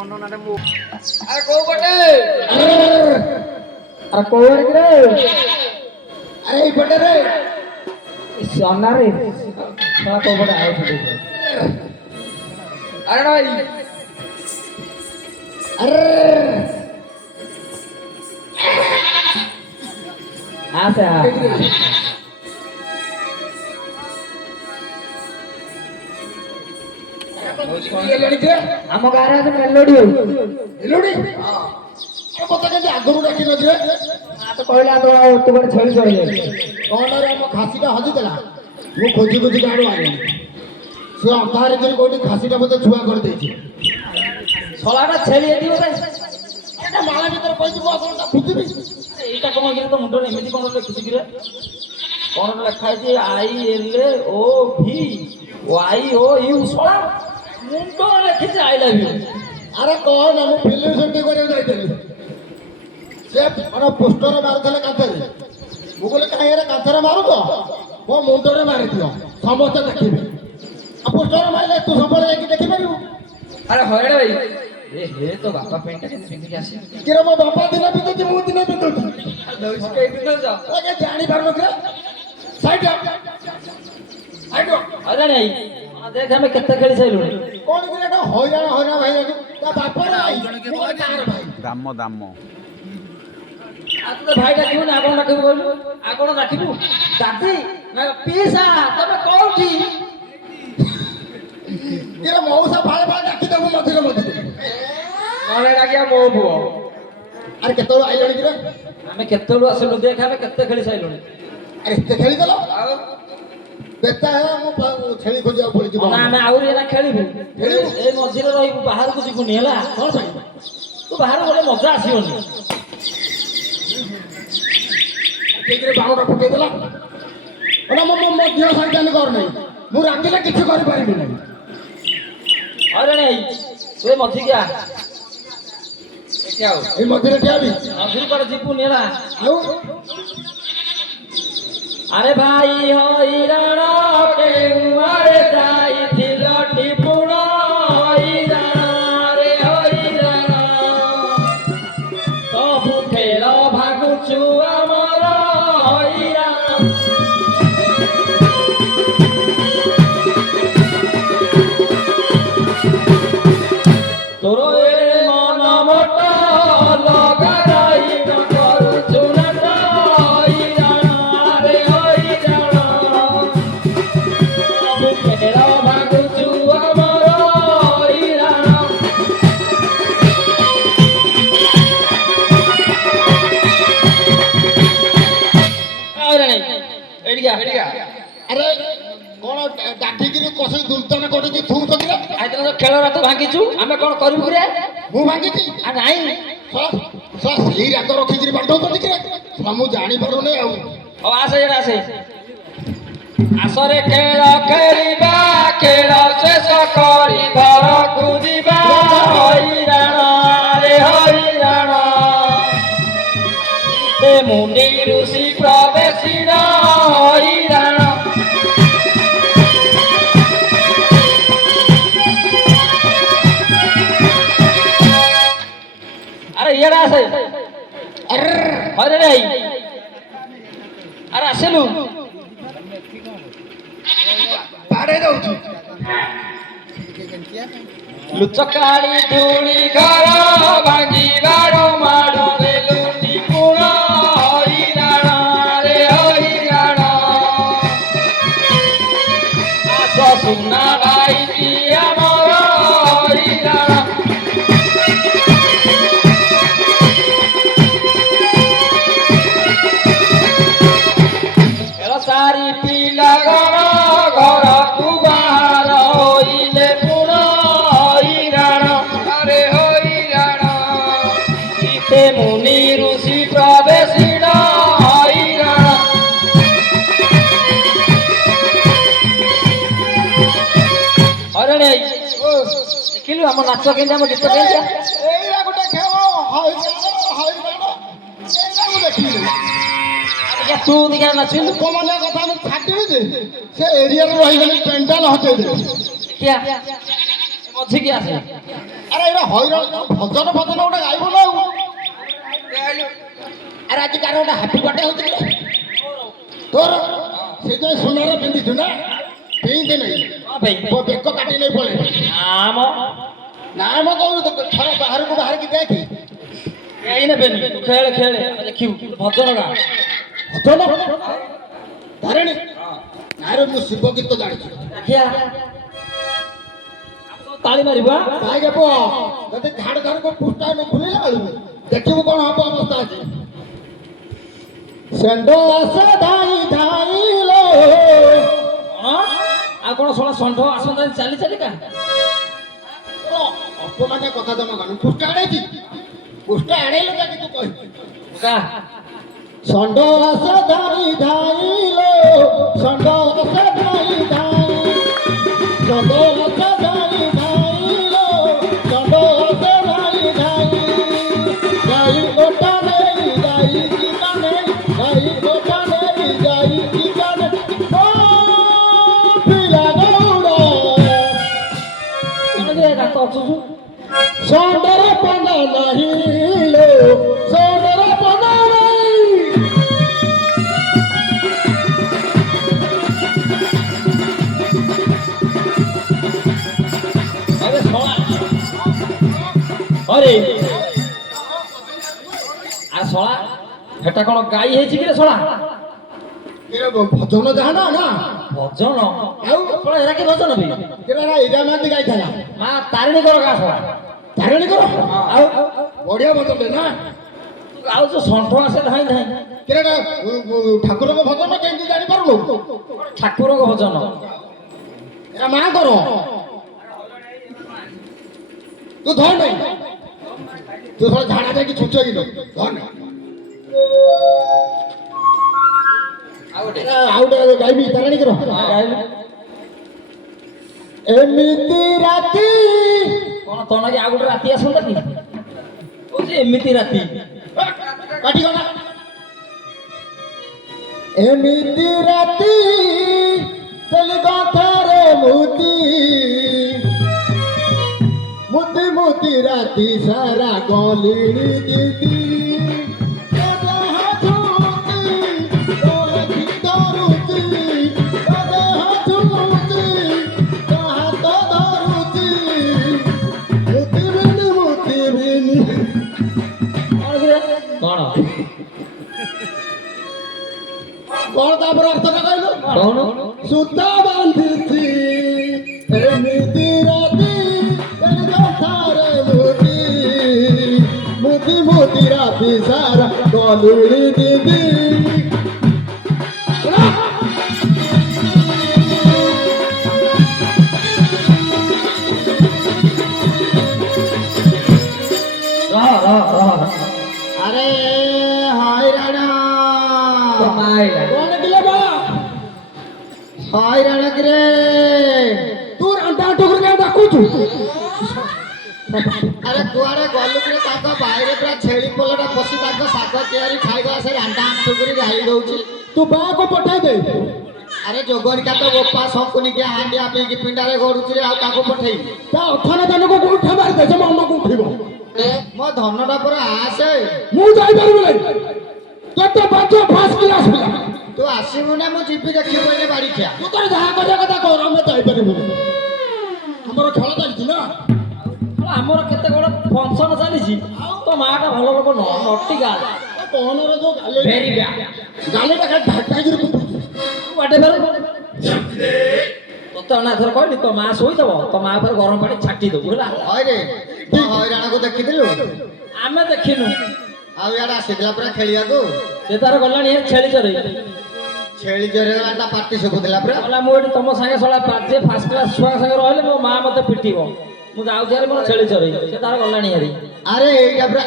আরে কো বটে আরে কোড় রে আরে এই বটে রে সোনা রে সারা তো বড় আয় পড়ে আরে ভাই আরে আচ্ছা ଆମ ଗାଁରେ ଆଜି ମେଲୋଡି ହଉଛି ଏଲୁଡି ମତେ କେମିତି ଆଗରୁ ଡାକି ନଥିଲେ ତ କହିଲା ତ ତୁ ଗୋଟେ ଛେଳି ଚଳି ଯାଇଛି କଣରେ ଆମ ଖାସିଟା ହଜିଥିଲା ମୁଁ ଖୋଜି ଖୋଜି ଗାଁରୁ ଆଣିଲି ସେ ଅନ୍ଧାରେ କରି କୋଉଠି ଖାସିଟା ମତେ ଛୁଆ କରିଦେଇଛି ଶଳାଟା ଛେଳି ହେଇଥିବ ରେ ଏଟା ମାଳା ଭିତରେ କହିଛି ମୁଁ ଆପଣଟା ଫୁଟିବି ଏଇଟା କଣ କିରେ ତ ମୁଣ୍ଡରେ ଏମିତି କଣ ଲେଖିଛି କିରେ କଣ ଲେଖା ହେଇଛି ILOVYOU ଶଳା ମୁଣ୍ଡ ଲେଖିଛି ଆଇ ଲାଭ୍ ୟୁ ଆରେ କଣ ମୁଁ ଫିଲ୍ମ ସୁଟିଂ କରିବାକୁ ଯାଇଥିଲି ସେ ମାନେ ପୋଷ୍ଟର ମାରୁଥିଲେ କାନ୍ଥରେ ମୁଁ କହିଲି କାହିଁ ଏରା କାନ୍ଥରେ ମାରୁଛ ମୋ ମୁଣ୍ଡରେ ମାରିଦିଅ ସମସ୍ତେ ଦେଖିବେ ଆଉ ପୋଷ୍ଟର ମାରିଲେ ତୁ ସବୁବେଳେ ଯାଇକି ଦେଖିପାରିବୁ ଆରେ ହଇରାଣ ଭାଇ ଏ ହେ ତ ବାପା ପେଣ୍ଟଟା କେମିତି ପିନ୍ଧିକି ଆସି କିରେ ମୋ ବାପା ଦିନ ପିନ୍ଧୁଛି ମୁଁ ଦିନ ପିନ୍ଧୁଛି ଆଜ୍ଞା ଜାଣିପାରୁନଥିଲେ ସାଇଡ୍ ହଇରାଣ ଭାଇ ଦେଖ ଆମେ କେତେ ଖେଳି ସାରିଲୁଣି କଣ କିରେ ଏଟା ହଇରାଣ ହଇରାଣ ଭାଇ ତା ବାପାର ଭାଇ ମୁଁ କହିଲି କାହାର ଭାଇ ଦାମ ଆଉ ତୁ ଭାଇ ଡାକିବୁନି ଆଉ କଣ ଡାକିବୁ କହିଲୁ ଆଉ କଣ ଡାକିବୁ ଦାଦି ନା ପିସା ତମେ କୋଉଠି କିରେ ମଉସା ଫାଳେ ଫାଳେ ଡାକିଦେବୁ ମଝିରେ ମଝିରେ ନହେଲେ ଡାକିବା ମୋ ପୁଅ ଆରେ କେତେବେଳେ ଆଇଲଣି କିରେ ଆମେ କେତେବେଳୁ ଆସିଲୁ ଦେଖ ଆମେ କେତେ ଖେଳି ସାରିଲୁଣି ଆରେ ଏତେ ଖେଳିଦେଲ ଆଉ ବେତା ହେଲା ମୁଁ ଛେଳି ଖୋଜିବାକୁ ପଡିଯିବ ନା ଆମେ ଆହୁରି ଏଇନା ଖେଳିବୁ ଏଇ ମଝିରେ ରହିବୁ ବାହାରକୁ ଯିବୁନି ହେଲା କଣ ପାଇଁ ତୁ ବାହାରକୁ ଗଲେ ମଜା ଆସିବନି ସେଇଥିରେ ବାହୁଟା ଫୁଟେଇଦେଲା ମୋ ଦେହ ସାଇତାନି କରୁନାହିଁ ମୁଁ ରାଗିଲେ କିଛି କରିପାରିବି ନାହିଁ ହଇରାଣ ଭାଇ ତୁ ଏ ମଝିକି ଆ ଏଠି ଆଉ ଏଇ ମଝିରେ ଠିଆ ବି ମଝିରେ କୁଆଡେ ଯିବୁନି ହେଲା ଆଉ আরে ভাই হইরাণ কেউয়ারে যাইছিল টিপুণ হইরাণ রে হইরাণ সবু খেল ভাগুছু আমার হইরাণ তোর এ মন মত লগা যাই করুছু না ଆରେ କଣ ଡାକିକିରି କଷେଇ ଦୁଲତନ କରିକି ଥୁଉଛ କିରେ ଖେଳ ରାତ ଭାଙ୍ଗିଛୁ ଆମେ କଣ କରିବୁ ରେ ମୁଁ ଭାଙ୍ଗିଛି ନାଇଁ ସେଇ ରାଗ ରଖିକିରି ବାଣ୍ଟଉଛନ୍ତି କିରେ ମୁଁ ଜାଣିପାରୁନି ଆଉ ହଉ ଆସେ ଏଇଟା ଆସେ ଆସରେ ଖେଳ ଖେଳିବା ଖେଳ ଶେଷ କରି ଘରକୁ ଯିବା ହଇରାଣ ରେ ହଇରାଣ ଏ ମୁଣ୍ଡି ଋଷି ପ୍ରବେଶିଣ ହଇରାଣ আরে ইয়ারা আছে আরে রে আরে আসেলু ବାଡେଇ ଦଉଛି লুচকাড়ি ধুলি ঘর ভাঙি বাড়ু মাড়ু লুটি কুণ হইরাণ রে হইরাণ আস সুনা ভাইটি আমার হইরাণ সারি পিলা ঘর ঘরকু বাহার হইলে পুণ হইরাণ আরে হইরাণ ইতে মুনি ঋষি প্রবেশিণ হইরাণ হইরাণ দেখিলু আমার নাচ কেন্দ্র আমার গীত কেন্দ্র ଏଇଟା ଗୋଟେ ଖେଳ ହଇରାଣ ହଇରାଣ ଏଇଟା ମୁଁ ଦେଖିଲି ତୁ ଦେଖିଆ ନାଚିଲୁ ଲୋକମାନଙ୍କ କଥା ମୁଁ ଛାଡ଼ିବି ଯେ ସେ ଏରିଆରେ ରହିଗଲି ପେଣ୍ଡାଲ ହଟେଇ ଦେବି ଦେଖିଆ ମଝିକି ଆସେ ଆରେ ଏଇଟା ହଇରାଣ ଭଜନ ଫଜନ ଗୋଟେ ଗାଇବ ନା ଆଉ। ଆରେ ଆଜି କାର ଗୋଟେ ହାପି ବାର୍ଥଡେ ହଉଛି କି ତୋର ସେଇଥିପାଇଁ ସୁନାର ପିନ୍ଧିଛୁ ନା ପିନ୍ଧି ନାହିଁ ମୋ ବେକ କାଟି ନେଇ ପଳେଇ ଆମ ନା ମ କହୁଛୁ ଥରେ ବାହାରକୁ ବାହାରିକି ଦେଖି ଏଇ ନେବେନି ତୁ ଖେଳେ ଖେଳେ ଦେଖିବୁ ଭଜନ ଗା ଭଜନ ଧାରଣୀ ନାରେ ମୁଁ ଶିବ ଗୀତ ଜାଣିଛି ଦେଖିଆ ତାଳି ମାରିବା କାହିଁକି ପୁଅ ଯଦି ଧାଡ ଧାଡକୁ ପୁଷ୍ଟା ନ ଖୁଲିଲା ବେଳକୁ ଦେଖିବୁ କଣ ହବ ଅବସ୍ଥା ଅଛି। ଷଣ୍ଢ ଆସେ ଧାଇ ଧାଇ ଲୋ ଆଉ କଣ ଶୁଣ ଷଣ୍ଢ ଆସନ୍ତା ଚାଲି ଚାଲିକା ଅପମାନ କଥା ଜମା କର ପୁଷ୍ଟା ଆଣେଇଛି ପୁଷ୍ଟା ଆଣେଇଲେ ତାকে ତୁ କହିବୁ ଗା ଷଣ୍ଢ ଆସେ ଧାଇ ଧାଇ ଲୋ ଷଣ୍ଢ ଆସେ ଧାଇ ଧାଇ ଷଣ୍ଢ ଆସେ ଧାଇ ଧାଇ ଲୋ ଷଣ୍ଢ ଆସେ ଧାଇ ଧାଇ ଗାଈ ଗୋଟା ନେଇ ଗାଈ ଚିକା ନେଇ ଗାଈ ଗୋଟା ନେଇ ଗାଈ ଚିକା ନେଇ ଓ ପିଲା ଗଉଡ଼ କାକ ଅଛୁ ଷଣ୍ଢର ପଣ୍ଡ ନାହିଁ ଲୋ ଷଣ୍ଢର ପଣ୍ଡ ନାହିଁ ଆରେ ଶଳା ଅରେ ଆରେ ଶଳା ହେଟା କଣ ଗାଈ ହେଇଛି କିରେ ଶଳା ଭଜନ ଯାହା ନା ନା ଭଜନ ଆଉ ଶଳା ଏରା କି ଭଜନ ବେ କିରା ଇରା ମାନ୍ତି ଗାଇଥିଲା ମା ତାରିଣୀ କର ଗା ଶଳା ଧାରଣୀ କର ଆଉ ବଢିଆ ଭଜନ ନା ଆଉ ଯୋଉ ଷଣ୍ଢ ଆସେ ଧାଇଁ ଧାଇଁ କିରା ଠାକୁରଙ୍କ ଭଜନ କେମିତି ଜାଣିପାରୁନୁ ଠାକୁରଙ୍କ ଭଜନ ଏରା ମା କର ତୁ ଧର ନାହିଁ ତୁ ଥରେ ଝାଡ଼ା ଯାଇକି ଛୁଚ କି ଧର ନାହିଁ ଆଉ ଗୋଟେ ଆଉ ଗୋଟେ ଗାଇବି ତାରିଣୀ କର ଗାଇଲୁ ଏମିତି ରାତି କଣ ତୋ ନାଗି ଆଉ ଗୋଟେ ରାତି ଆସନ୍ତା କି କହୁଛି ଏମିତି ରାତି କାଟିଗଲା ଏମିତି ରାତି ତେଲି କଥାରେ ମୁଦି ମୁଦି ମୁଦି ରାତି ସାରା ଗଲିଣି ଦିଦି କଣ କଣ ତାପରେ ଅର୍ଥଟା କହିଲୁ କହୁନୁ ସୂତା ବାନ୍ଧିଛି ଏମିତି ରାତି କଥାରେ ମୁଦି ମୁଦି ମୁଦି ରାତି ସାରା ଗଲୁଣି ଦିଦି ଆରେ ହଇରାଣ କଣ କିଲେ ବା ହଇରାଣ କିରେ ତୁ ରାଣ୍ଟା ଟୁକୁର କାଇଁ ଡାକୁଛୁ ଆରେ କୁଆଡେ ଗଲୁ କିରେ ତାଙ୍କ ବାଇରେ ପୁରା ଛେଳି ପୋଲଟା ପଶି ତାଙ୍କ ଶାଗ ତିଆରି ଖାଇବା ସେ ରାଣ୍ଟା ଟୁକୁରି ଗାଳି ଦଉଛି ତୁ ବାକୁ ପଠେଇ ଦେ ଆରେ ଯୋଗଣିକା ତ ବୋପା ଶଙ୍କୁନିକିଆ ହାଣ୍ଡିଆ ପିଇକି ପିଣ୍ଡାରେ ଗଡୁଛି ଆଉ ତାକୁ ପଠେଇବି ତା ଅଥାନ ଧାନକୁ ଉଠା ମାରିଦେ ସେ ମନକୁ ଉଠିବ ମୋ ଧନଟା ପୁରା ଆସେ ମୁଁ ଯାଇପାରିବି ନାହିଁ କେତେ ପାଞ୍ଚ ଫାଷ୍ଟ କ୍ଲାସ ପିଲା ତୁ ଆସିବୁ ନା ମୁଁ ଯିବି ଦେଖିବୁ ଏଇନେ ବାଡି ଖିଆ ତୁ ତୋର ଯାହା କରିବା କଥା କର ଆମେ ଯାଇପାରିବୁ ଆମର ଖେଳ ଚାଲିଛି ନା ଆମର କେତେ ବଡ ଫଙ୍କସନ ଚାଲିଛି ତୋ ମା ଟା ଭଲ ଲୋକ ନୁହଁ ନଟି ଗାଲ କହନର ଯୋଉ ଗାଲି ଭେରି ବ୍ୟାଡ ଗାଲିଟା ଖାଲି ଢାକାଇକିରି କୁଟୁଛି ବାଟେ ଫେର ତୋତେ ଅନାଥର କହିଲି ତୋ ମା ଶୋଇଦବ ତୋ ମା ଉପରେ ଗରମ ପାଣି ଛାଟି ଦବୁ ହେଲା ହଇରେ ତୁ ହଇରାଣକୁ ଦେଖିଥିଲୁ ଆମେ ଦେଖିନୁ ଆଉ ଇଆଡେ ଆସିଥିଲା ପୁରା ଖେଳିବାକୁ ସେ ତାର ଗଲାଣି ଏ ଛେଳି ଚରେଇ ଛେଳି ଜୋରେ ଗଲା ତା ପାଟି ଶୁକୁଥିଲା ପୁରା କହିଲା ମୁଁ ଏଠି ତମ ସାଙ୍ଗେ ଶଳା ବାଜେ ଫାଷ୍ଟ କ୍ଲାସ ଛୁଆଙ୍କ ସାଙ୍ଗେ ରହିଲେ ମୋ ମା ମତେ ପିଟିବ ମୁଁ ଯାଉଛି ଆରେ ମୋର ଛେଳି ଚରେଇ ସେ ତାର ଗଲାଣି ହାରି ଆରେ ଏଇଟା ପୁରା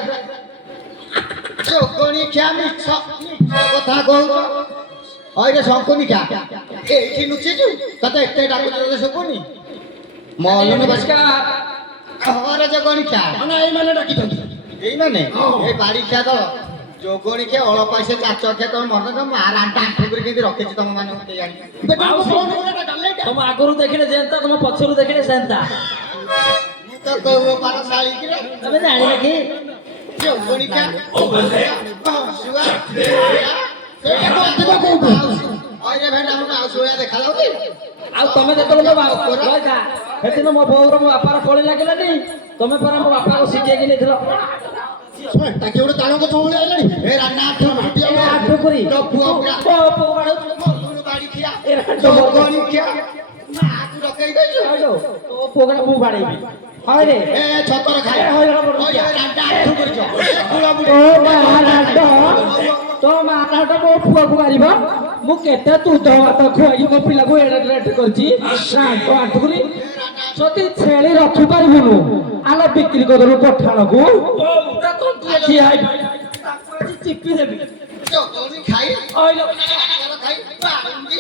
ଯୋଗଣିକା ମିଛ କଥା କହୁଛ ହଇରେ ଶଙ୍କୁନିକା ଏଇଠି ଲୁଚିଛୁ ତତେ ଏତେ ଡାକୁଛୁ ତତେ ଶୁଭୁନି ମଲୁନ ଘରେ ଯୋଗଣିକା ଏଇମାନେ ଡାକିଛନ୍ତି ଏଇମାନେ ଏଇ ବାରିଖିଆ ଦଳ ଯୋଗଣିକା ଅଳପାଇସେ ଚାଚଖିଆ ତମ ମନେ ତ ମା ରାଣ୍ଟା ଆଣ୍ଠୁକରି କେମିତି ରଖିଛି ତମ ମାନଙ୍କୁ କେଜାଣି ତମ ଆଗରୁ ଦେଖିଲେ ଯେନ୍ତା ତମ ପଛରୁ ଦେଖିଲେ ସେନ୍ତା तो कोई पारा साई की रे ତମେ ଜାଣିନ କି क्यों कोनी क्या सुआ ସେଇଟା ତ ଅଧିକ କୋଉଠୁ ଅଇରେ ଭାଇ ଆମକୁ ଆଉ ଶୋୟା ଦେଖା ଯାଉଛି ଆଉ ତମେ ଯେତେବେଳେ ମୋ ରହିଥା ସେଦିନ ମୋ ବୋଉର ମୋ ବାପାର କୋଳି ଲାଗିଲାନି ତମେ ପରା ମୋ ବାପାକୁ ଶିଖେଇକି ନେଇଥିଲ ତାକି ଗୋଟେ ତାଳ ଗଛ ଭଳି ଆଇଲାଣି ଏ ରାନା ଆଠ ମାଟି ଆମ ଆଠ କରି ତ ପୁଅ ପୁରା ପୁଅ ବାଡଉଛୁ ବାଡ଼ି ଖିଆ ଏ ରାଣ୍ଡ ତ ମର୍ଗ। ଗଣି ଖିଆ ମାକୁ ରକେଇ ଦେଇଛୁ ତୋ ପୁଅଟା ମୁଁ ବାଡେଇବି হয় রে ଏ ଛତର ଖାଇ ଏ ହଇରାଣ ଓଏ କରୁଛି ରାନା ଆଠ କରିଛ କୁଳ ବୁଡ଼ି ତୋ ମା ରାଣ୍ଡ ତୋ ମା ରାଣ୍ଡ ମୋ ପୁଅକୁ ମାରିବ ମୁଁ କେତେ ତୁଧ ଭାତ ଖୁଆଇକି ମୋ ପିଲାକୁ ଏଡେ ରେଟ୍ କରିଛି ରାଣ୍ଡ ଆଣ୍ଠୁକୁରି ଯଦି ଛେଳି ରଖିପାରିବୁନୁ ଆଲୋ ବିକ୍ରି କରିଦେଲୁ ପଠାଣକୁ ଠିଆ ହେଇକି ଚିପି ଦେବି ତ ଗଣି ଖାଇ ଅଇଲୋ ଖାଇ ବାଡ଼ି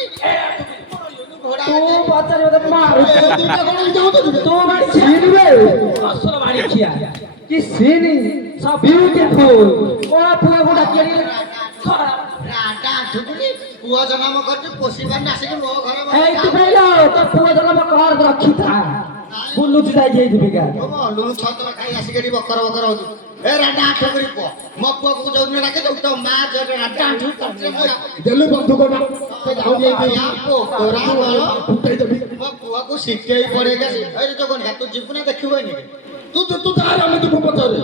ଘୋଡ଼ା ତୁ ପଚାରି ମତେ ମାରୁଛୁ ଦୁଇଟା କଣ ଯାଉଛୁ ତୁ ଭାଇ ସିଣିବେ ଅସଲ ମାଣିଖିଆ କି ସିନି ସୋ ବିୟୁଟିଫୁଲ ମୋ ପୁଅକୁ ଡାକି ରାନା ଆଠ କରି ପୁଅ ଜନ୍ମ କରିଛୁ ପୋଷି ପାରୁନି ଆସିକି ମୋ ଘର ଏଇଥିପାଇଁ ଲୋ ତୋ ପୁଅ ଜନ୍ମ କର ରଖିଥା ବୁଲୁଛି ଯାଇକି ଏଇଥିପାଇଁ ଲୁଣୁ ଛତର ଖାଇ ଆସିକି ଏଠି ବକର ବକର ହଉଛୁ ଏ ରାନା ଆଠ କରି ପୁଅ ମୋ ପୁଅକୁ ଯୋଉଦିନ ଡାକେ ଦଉ ତ ମା ଯୋଉ ରାନା ଆଠ କରିଥିଲେ ଦେଲୁ ବନ୍ଧୁକଟା ସେ ଯାଉନି ମୋ ପୁଅକୁ ଶିଖେଇ ପଡେਗਾ ଏଇ ଜଗନ୍ୟା ତୁ ଯିବୁ ନା ଦେଖିବୁ ଏଇନି ତୁ ତାର ଆମେ ଯିବୁ ପଚାରେ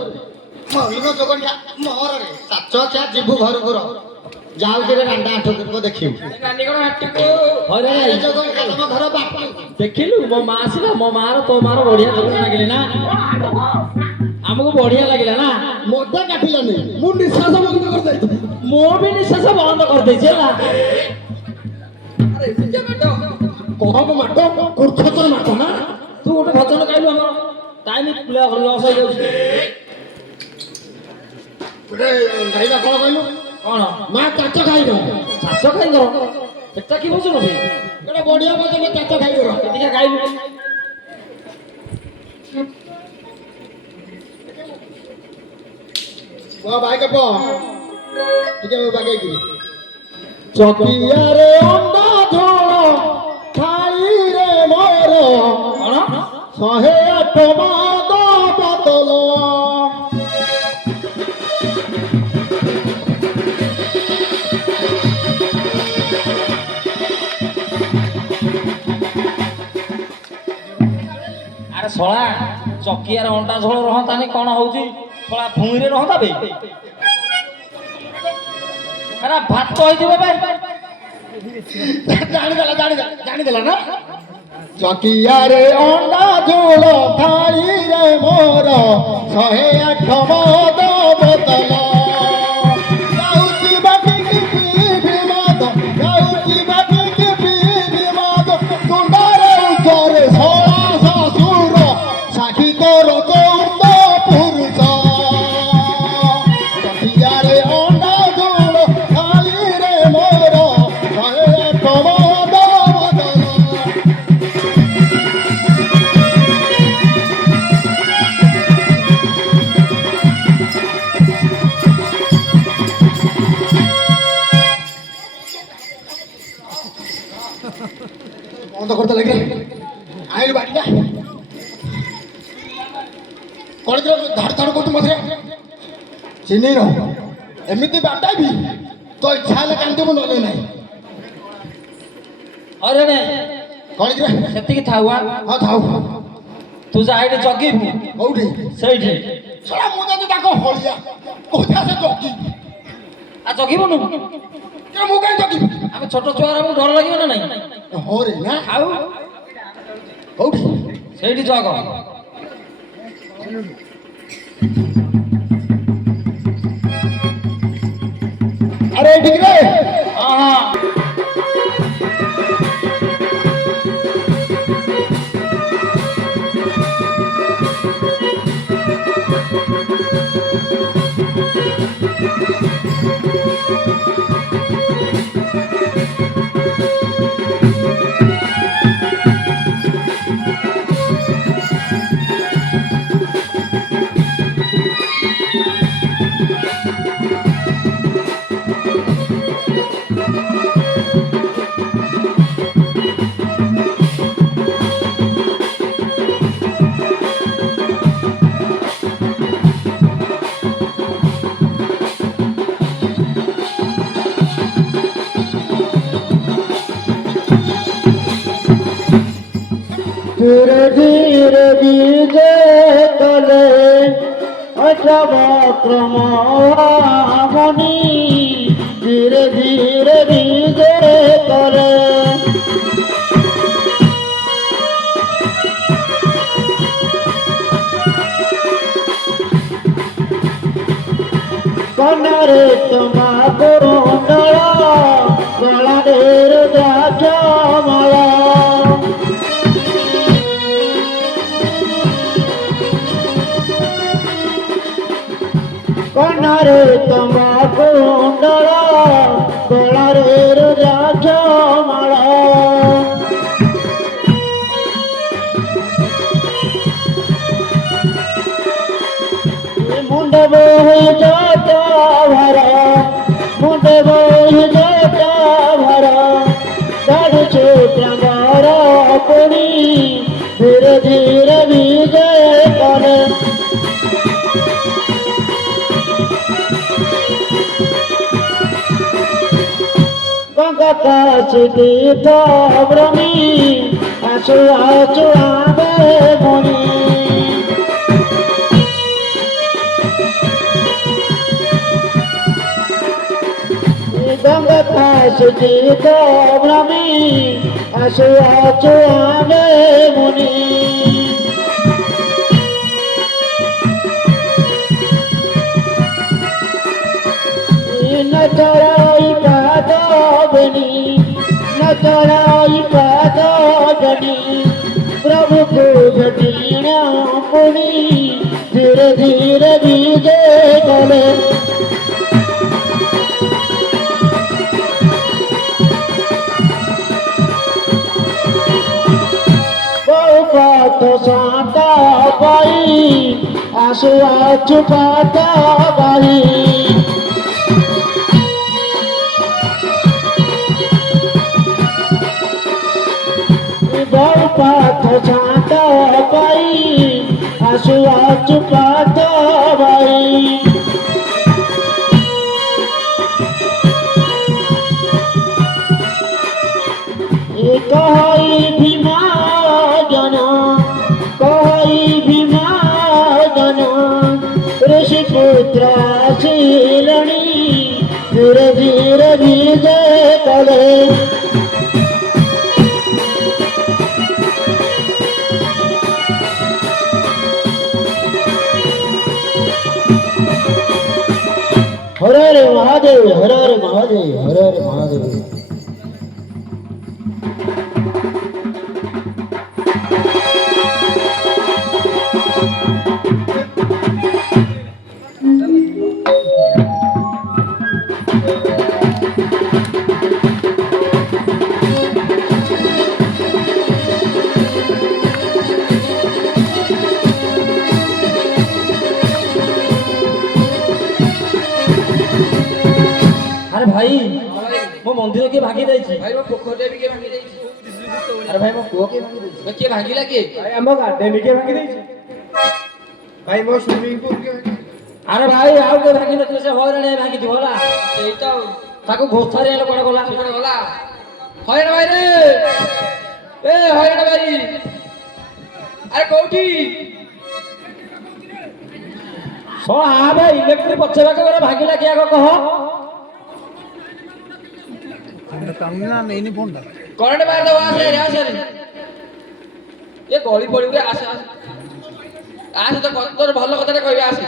ମହିନ ଜଗନ୍ୟା ମୋହରରେ ସାଚ ଖିଆ ଯିବୁ ଘରକୁ ଯାଉଛି ରେ ରାଣ୍ଡା ଆଠ କରିବ ଦେଖିବୁ ଜଗନ୍ୟା ତମ ଘର ବାପା ଦେଖିଲୁ ମୋ ମା ଆସିଲା ମୋ ମାର ତୋ ମାର ବଢିଆ ଯୋଗ ଲାଗିଲେ ନା ଆମକୁ ବଢିଆ ଲାଗିଲା ନା ମଦ କାଟିଲାନି ମୁଁ ନିଶ୍ୱାସ ବନ୍ଦ କରିଦେଇଛି ମୁଁ ବି ନିଶ୍ୱାସ ବନ୍ଦ କରିଦେଇଛି ହେଲା କହବ ମାଟ କୁର୍ଖତର ମାଟ ନା ତୁ ଗୋଟେ ଭଜନ ଗାଇଲୁ ଆମର ଟାଇମ ଲସ୍ ହେଇଯାଉଛି ଗୋଟେ ଗାଇବା କଣ କହିଲୁ କଣ ମା ଚାଚ ଖାଇବ ଚାଷ ଖାଇଙ୍କର ସେଟା କି ଭଜନ ବି ଗୋଟେ ବଢିଆ ଭଜନ ଚାଚ ଖାଇବ ଟିକେ ଗାଇଲୁ ବାଇକ ପ ଟିକେ ବାଗେଇକି ଚକିଆରେ ଅଣ୍ଡା ଝୋଳ ଥାଳିରେ ମୋର କଣ 108 ମାଦ ବୋତଲ ଆରେ ଶଳା ଚକିଆରେ ଅଣ୍ଡା ଝୋଳ ରହନ୍ତାନି କଣ ହଉଛି ଶଳା ଭୂଇଁରେ ରହନ୍ତା ବେ ଆରେ ଭାତ ହେଇଯିବ ବେ ଜାଣିଦେଲା ନା ଚକିଆରେ ଅଣ୍ଡା ଝୋଳ ଥାଳିରେ ମୋର 108 ମାଦ ବୋତଲ ଯାଉଛି ବାଟିକି ପିଇବି ମାଦ ଯାଉଛି ବାଟିକି ପିଇବି ମାଦ ତୁଣ୍ଡରେ ଉଚ୍ଚରେ ଶଳା ଶ୍ୱଶୁର ସାକ୍ଷୀ ତୋର କୌତ ପୁରୁଷ ଚକିଆରେ ଅଣ୍ଡା ଝୋଳ ଥାଳିରେ ମୋର 108 ମାଦ ବୋତଲ বন্ধ করতে লাগে আইল বাড়িটা কলেজে ধার ধার করতু মধ্যে চিনি রহ এମିତି ବାଟାଇବି ତ ଇଚ୍ଛା ହେଲେ କାନ୍ଦିବୁ ନହେଲେ ନାହିଁ ଅରେ ରେ କଲେଜରେ ସେତିକି ଥାଉ ଆ ହଁ ଥାଉ ତୁ ଯା ଏଇଠି ଜଗିବୁ କୋଉଠି ସେଇଠି ଶଳା ମୁଁ ଯଦି ତାଙ୍କ ହଳିଆ କୋଉଠା ସେ ଜଗି ଆଉ ଜଗିବୁନୁ ମୁଁ କାହିଁ ଜଗିବି ଆମେ ଛୋଟ ଛୁଆ ଆମକୁ ଡର ଲାଗିବ ନା ନାଇଁ ହରେ ନା ଆଉ କୋଉଠି ସେଇଠି ଜଗ ଆରେ ଏଠିକି ରେ ହଁ ହଁ ଧୀରେ ଧୀରେ ବିଜେ କଲେ ଅଜବ କ୍ରମଣି ଧୀରେ ଧୀରେ ବିଜେ କଲେ କନରେ ତୁମା କୁଣ୍ଡଳ ଗଳାରେ ରୁଦ୍ରାକ୍ଷମାଳ କନରେ ତୁମା କୁଣ୍ଡଳ ଗଳାରେ ରୁଦ୍ରାକ୍ଷମାଳ मुंड बोहि जाता भरा मुंड बोहि जाता भरा दाढ़ी छोटा पुनी धीरे धीरे विजय करे गंगा काशी तीर्थ भ्रमी आसु आसु आवे मुनि गंगा काशी तीर्थ भ्रमी आसु आसु आवे मुनि न चढ़ाई पाद बनी न चढ़ाई पाद बनी प्रभु को घटीना पुनी धीरे धीरे विजय कले बहुपात साता बाई आसु आसु पाता बाई बहुपात साता बाई आसु आसु पाता बाई कहई भीमा ऋषि पुत्र शीलणी धीरे धीरे विजय कले हर हर महादेव हर हर महादेव हर हर महादेव अरे भाई मो मंदिर के भागी जाइछि भाई वो पोखरे भी के भांगी जाइछि अरे भाई मो पुओ के भागी जाइछि के भांगिला के भाई हम गार्डन के भागी जाइछि भाई मो स्विमिंग पूल के अरे भाई आउ के भागी नथिले से होरणे भागी दिवला एई तो ताको घोषारे आलो कोन गला कोन गला होय रे भाई रे ए होय रे भाई अरे कोठी सो हां भाई इलेक्ट्रिक पछवा के रे भागिला के आगो कह करंट मार दो आसे रे आसे ये गली पड़ी रे आसे आसे तो तोर भलो कथा कहबे आसे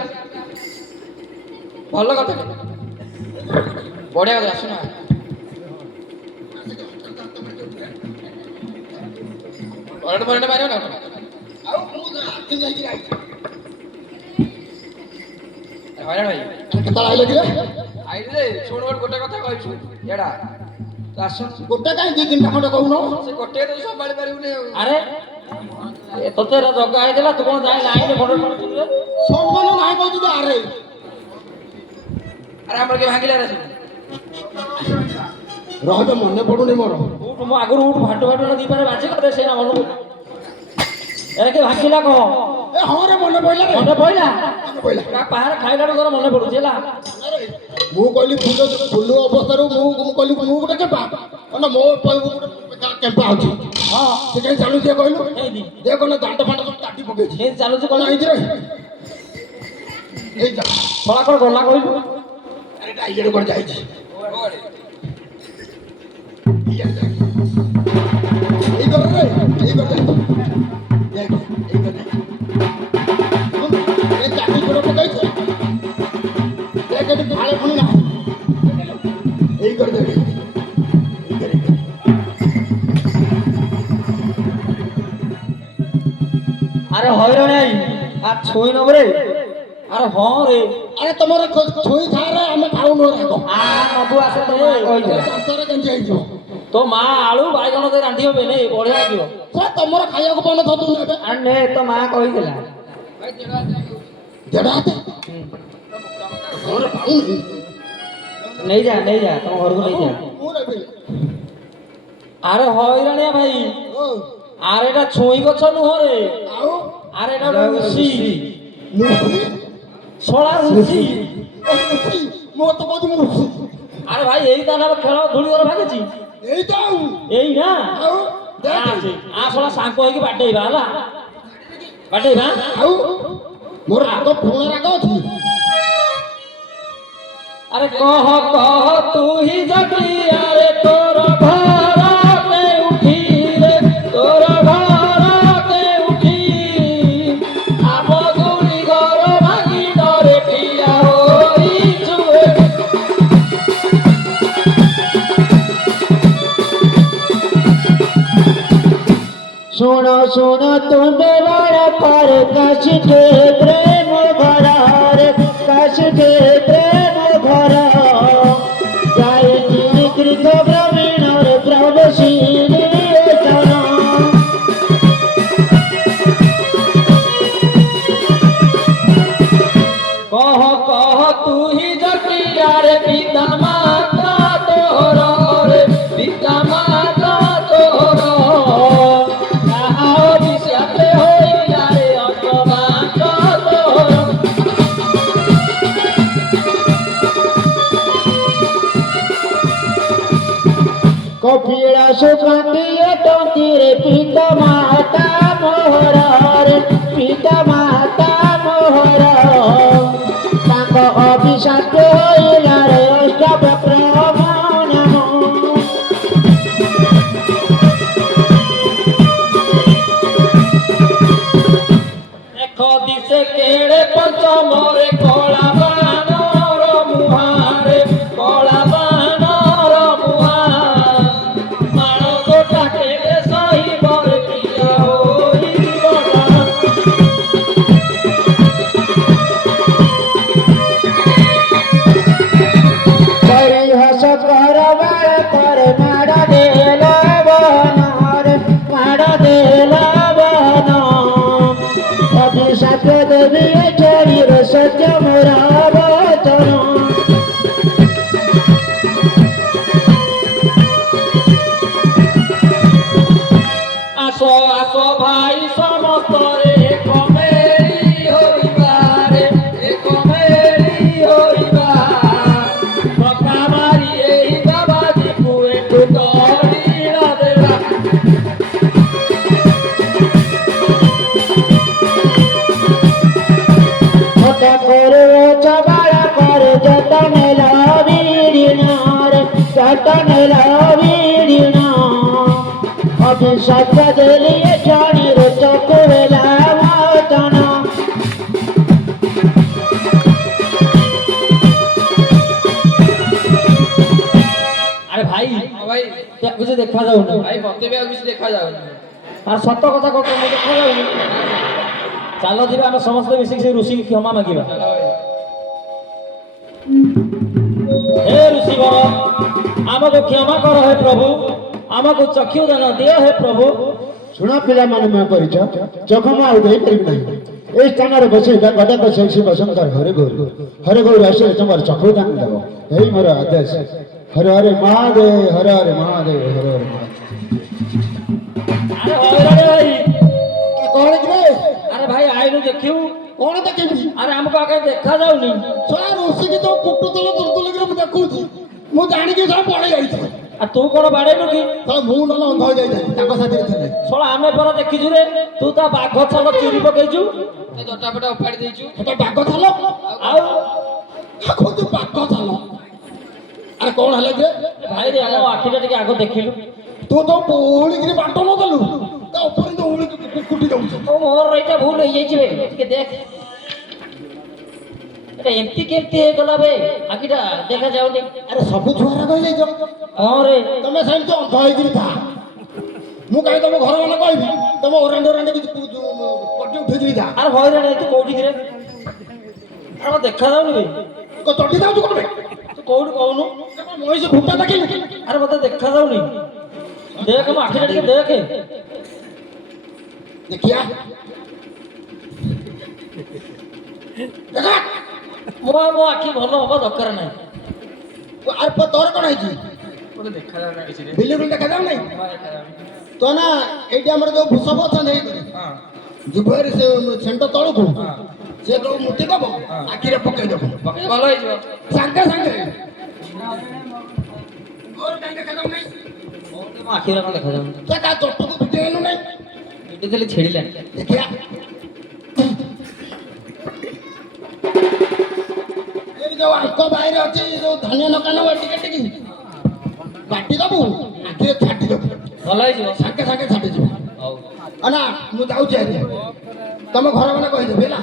भलो कथा बढ़िया कथा सुना करंट मारियो ना ଆଉ ମୁଁ ଆଜି ଯାଇକି ଆଇଛି ହଇରାଣ ଭାଇ କେତେବେଳେ ଆଇଲେ କିରେ ଆଇଲେ ଶୁଣ ଗୋଟେ କଥା କହିଛୁ ଏଡା ତୁ ଆସୁନ ଗୋଟେ କାହିଁ ଦି ତିନିଟା ଖଣ୍ଡେ କହୁନ ସେ ଗୋଟେ ତ ସମ୍ଭାଳି ପାରିବୁନି ଆଉ अरे ए तोते जगा आइदेला तू कोन जाय लाइन फोटो तुले ସମ୍ମାନ ନାହିଁ କହୁଛୁ ତ ଆରେ ଆରେ ଆମର କେ ଭାଙ୍ଗିଲା ରେ ରହଜ ମନେ ପଡୁନି ମୋର उठ मो आगुर उठ भाटो भाटो न दी पारे बाजे करे से ना मन एरे के भागिला कह ଏ ହଁ ରେ ମନେ ପଇଲା ରେ मन पइला ମନେ ପଇଲା का पहाड़ खाइला तोर मन पडुଛି ହେଲା ମୁଁ କହିଲି ଫୁଲ ଅବସ୍ଥାରୁ ମୁଁ କହିଲି ମୁଁ ଗୋଟେ କେମ୍ପା ମାନେ ମୋ ପାଇଁ ଗୋଟେ କେମ୍ପା ଅଛି ହଁ ସେ କାହିଁ ଚାଲୁଛି କହିଲୁ ହେଇନି ଦେ କଣ ଦାଣ୍ଡ ଫାଣ୍ଡ ସବୁ ତାଟି ପକେଇଛି କେମିତି ଚାଲୁଛି କଣ କଣ ହେଇଛି ରେ ଏଇ ଯା ଶଳା କଣ ଗଲା କହିଲୁ ଆରେ ଏଟା ଇଏରେ କୁଆଡେ ଯାଇଛି ଇଆଡେ ଯାଇଛି। ଏଇ ଘରେ ରେ ଏଇ ଘରେ ଯାଇଛି ଦେଖ ଏଇ ଘରେ ଯାଇଛି ଏ ଚାଟି ଗୋଡ ପକେଇଛି ଦେଖ ଏଠି ଫାଳେ ପୁଣି ନାହିଁ ଏଇ ଘରେ ଦେଖ ଏଇ ଘରେ ଆରେ ହଇରାଣ ଆଇ ଆ ଛୁଇଁ ନବରେ ଆରେ ହଁ ରେ ଆରେ ତମର ଛୁଇଁ ଖାରେ ଆମେ ଖାଉନୁ ରାଗ ଆ ନବୁ ଆସେ ତ ମା କହିଥିଲା ଦାନ୍ତରେ କେମିତି ହେଇଯିବ ତୋ ମା ଆଳୁ ବାଇଗଣ ଦେଇ ରାନ୍ଧିବ ବେଲେ ବଢିଆ ଲାଗିବ ସେ ତମର ଖାଇବାକୁ ପାଉନ ଧୋତୁ ନେବେ ଆରେ ନେ ତୋ ମା କହିଥିଲା ଦେଢ ହାତ ଘରେ ପାଉନି ନେଇଯା ନେଇଯା ତମ ଘରକୁ ନେଇଯା ମୁଁ ନେବି ଆରେ ହଇରାଣିଆ ଭାଇ ଓ ଆରେ ଏଟା ଛୁଇଁ ଗଛ ନୁହଁ ରେ ଆଉ ଆରେ ଏଟା ଗୋଟେ ଋଷି ମୁସି ଶଳା ଋଷି ମୁଁ ତ କହୁଛି ମୁସି ଆରେ ଭାଇ ଏଇ ତା ନାମ ଖେଳ ଧୂଳି ଘର ଭାଗିଛି ଏଇ ତ ଆଉ ଏଇ ନା ଆଉ ଦେଖ ଆ ଶଳା ସାଙ୍ଗ ହେଇକି ବାଡେଇବା ହେଲା ବାଡେଇବା ଆଉ ମୋର ରାଗ ପୁରୁଣା ରାଗ ଅଛି ଆରେ କହ ତୁ ହି ଯଦି ଆରେ ତୋର ଘର କେଉଠି ରେ ତୋର ଘର କେଉଠି ଆମ ଧୂଳି ଘର ଭାଙ୍ଗି ଡରେ ଠିଆ ହୋଇଛୁ ଶୁଣ ଶୁଣ ତୁମେ ବଡ଼ पर कश के प्रेम भरार कश के प्रेम भरा जाई कृत प्रवीण प्रभशील कह तू ही जटिया रे पिता माता तोहर रे पिता माता तोहर कपिला सुकांती टोंतीरे पिता माता मोहर रे पिता माता मोहर तांक अभिशाप होइला रे अष्टभ प्रमाण देखो दिसे केड़े पंचमरे कला बानर मुहारे कला बानर मुहा माण गोटा केड़े सही बर किया होई बड़ा करी हस कर बाळ कर माड़ देला बनर माड़ देला बन अभिशाप देवी चोरीर सत्य मोरा वचन आस आस भाई समस्तरे कमेरी होइबारे कमेरी होइबा पक्का मारी एही बाबाजी कुए टुटड़ी देला छोटा करे चबाड़ कर जतन लावीरिनार जतन लावीरिना अभिशाप देलिए जानी रे चकुवेला वतन अरे भाई ଭାଇ କିଛି ଦେଖା ଯାଉନି ଭାଇ ମତେ ବି ଆଉ କିଛି ଦେଖାଯାଉନି আর সত্য কথা কত ମୁଁ ଦେଖା ଯାଉନି ଚାଲ ଯିବା ଆମେ ସମସ୍ତେ ମିଶିକି ସେ ଋଷିକି କ୍ଷମା ମାଗିବା हे ऋषिवर ଆମକୁ କ୍ଷମା କର ହେ ପ୍ରଭୁ ଆମକୁ ଚକ୍ଷୁ ଦାନ ଦିଅ ହେ ପ୍ରଭୁ ଶୁଣ ପିଲାମାନେ ମୋ ପରିଚୟ ଚକ୍ଷୁ ମୁଁ ଆଉ ଦେଇପାରିବି ନାହିଁ এই ସ୍ଥାନରେ ବସେଇବା ଗଦା ବସେଇ ବସନ୍ତର ହରେ ଗୌର ଆସିଲେ ତୁମର ଚକ୍ଷୁ ଦାନ ଦେବ ଏଇ ମୋର ଆଦେଶ ହରେ ହରେ ମହାଦେବ ହରେ ହରେ ମହାଦେବ ହରେ ହରେ ମହାଦେବ ଆରେ ହଇରାଣେ ଭାଇ କଣ କି ରେ ଆରେ ଭାଇ ଆଇନୁ ଦେଖିବୁ କଣ ଦେଖିବି ଆରେ ଆମକୁ ଆগে ଦେଖା ଯାଉନି ଶଳା ଋଷିକି ତ କୁଟୁ ତଳ ଦୁର୍ଦୁଲକିରେ ମୁଁ ଦେଖୁଛି ମୁଁ ଜାଣିକି ସବୁ ପଳେଇ ଯାଇଛି ଆଉ ତୁ କଣ ବାଡେଇଲୁ କି ତାହେଲେ ମୁଁ ନହେଲେ ଅନ୍ଧ ହେଇଯାଇଥାଏ ତାଙ୍କ ସାଥିରେ ଥିଲେ। ଶଳା ଆମେ ପରା ଦେଖିଛୁ ରେ ତୁ ତା ବାଘ ଛାଲ ଚୁରି ପକେଇଛୁ ତା ଜଟା ଫଟା ଉପାଡ଼ି ଦେଇଛୁ। ସେଟା ବାଘ ଥାଲ ଆଉ କହୁଛୁ ବାଘ ଥାଲ। ଆରେ କଣ ହେଲା ଯେ ଭାଇ ରେ ଆମ ଆଖିଟା ଟିକେ ଆଗ ଦେଖିଲୁ ତୁ ତ ଉଳିକିରି ବାଟ ନ ଦେଲୁ ତା ଉପରେ ତ ଉଳିକି କୁଟି ଦଉଛୁ। ଓ ମୋର ଏଇଟା ଭୁଲ ହେଇଯାଇଛି ବେ ଟିକେ ଦେଖ ଏଟା ଏମିତି କେମିତି ହେଇଗଲା ବେ ଆଖିଟା ଦେଖା ଯାଉନି ଆରେ ସବୁ ଛୁଆରା କହିଯାଇଛ ହଁ ରେ ତମେ ସେମିତି ଅନ୍ଧ ହେଇକିରି ଥା। ମୁଁ କାହିଁ ତମ ଘର ମାନେ କହିବି ତମ ଓରାଣ୍ଡି ଓରାଣ୍ଡି କିଛି ପଟି ଉଠେଇକିରି ଯା। ଆରେ ହଇରାଣ ତୁ କୋଉଠି କିରେ ଆରେ ଦେଖା ଯାଉନି ବେ ଚଟି ଯାଉଛୁ କଣ ପାଇଁ? ତୁ କୋଉଠି କହୁନୁ ମଣିଷ ଘୁଟା ଦେଖିଲୁ ଆରେ ମତେ ଦେଖା ଯାଉନି ଦେଖ ମୋ ଆଖିଟା ଟିକେ ଦେଖେ ଦେଖିଆ ଦେଖା ମୋ ଆଖି ଭଲ ହବା ଦରକାର ନାହିଁ ଆରେ ତୋର କଣ ହେଇଛି ମୋତେ ଦେଖାଯାଉନି କିଛି ରେ। ବିଲକୁଲ ଦେଖାଯାଉ ନାହିଁ। ଜମା ଦେଖାଯାଉନି। ତ ନା ଏଇଠି ଆମର ଯୋଉ ଭୂଷବ ଅଛନ୍ତି ହେଇକରି ହଁ ଯିବରେ ସେ ସେଣ୍ଟ ତଳକୁ ହଁ ସେ ଯୋଉ ମୁଠି ଦବ ଆଖିରେ ପକେଇ ଦବ ପକେଇ ଭଲ ହେଇଯିବ। ସାଙ୍ଗେ ସାଙ୍ଗେ ମୋର କାହିଁ ଦେଖାଯାଉ ନାହିଁ ମୋ ଆଖିଗୁରା କଣ ଦେଖାଯାଉନି ସେ ତା ଚଟକୁ ଫିଟେଇଲୁ ନାହିଁ ଭିଡି ଦେଲେ ଛିଡ଼ିଲାନି ଦେଖିଆ ଏଇ ଯୋଉ ଆଙ୍କ ବାଇରେ ଅଛି ଯୋଉ ଧନିଆ ନକା ନବ ଟିକେ ଟିକେ କାଟି ଦବୁ ଆଖିରେ ଛାଟି ଦବୁ ଭଲ ହେଇଯିବ ସାଙ୍ଗେ ସାଙ୍ଗେ ଛାଟିଯିବ। ହଉ ନା ମୁଁ ଯାଉଛି ଆଜି ତମ ଘର ମାନେ କହିଦେବି ହେଲା।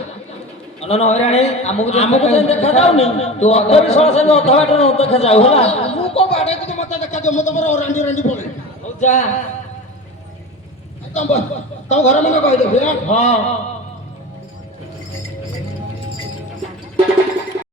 ଅନନ ହଇରାଣୀ ଆମକୁ ଯେମିତି ଦେଖା ଯାଉନି ତୁ ଅଧା ବିଶ୍ୱାସ ଅଧା ବାଟରେ ନ ଦେଖା ଯାଉ ହେଲା ମୁଁ କୋଉ ବାଡେଇକି ମତେ ଦେଖାଯିବ ମୁଁ ତମର ଓରାଣ୍ଡି ଓରାଣ୍ଡି ପଳେଇବି। ହଉ ଯା ତମ ଘର ମାନେ କହିଦେବି ହେଲା। ହଁ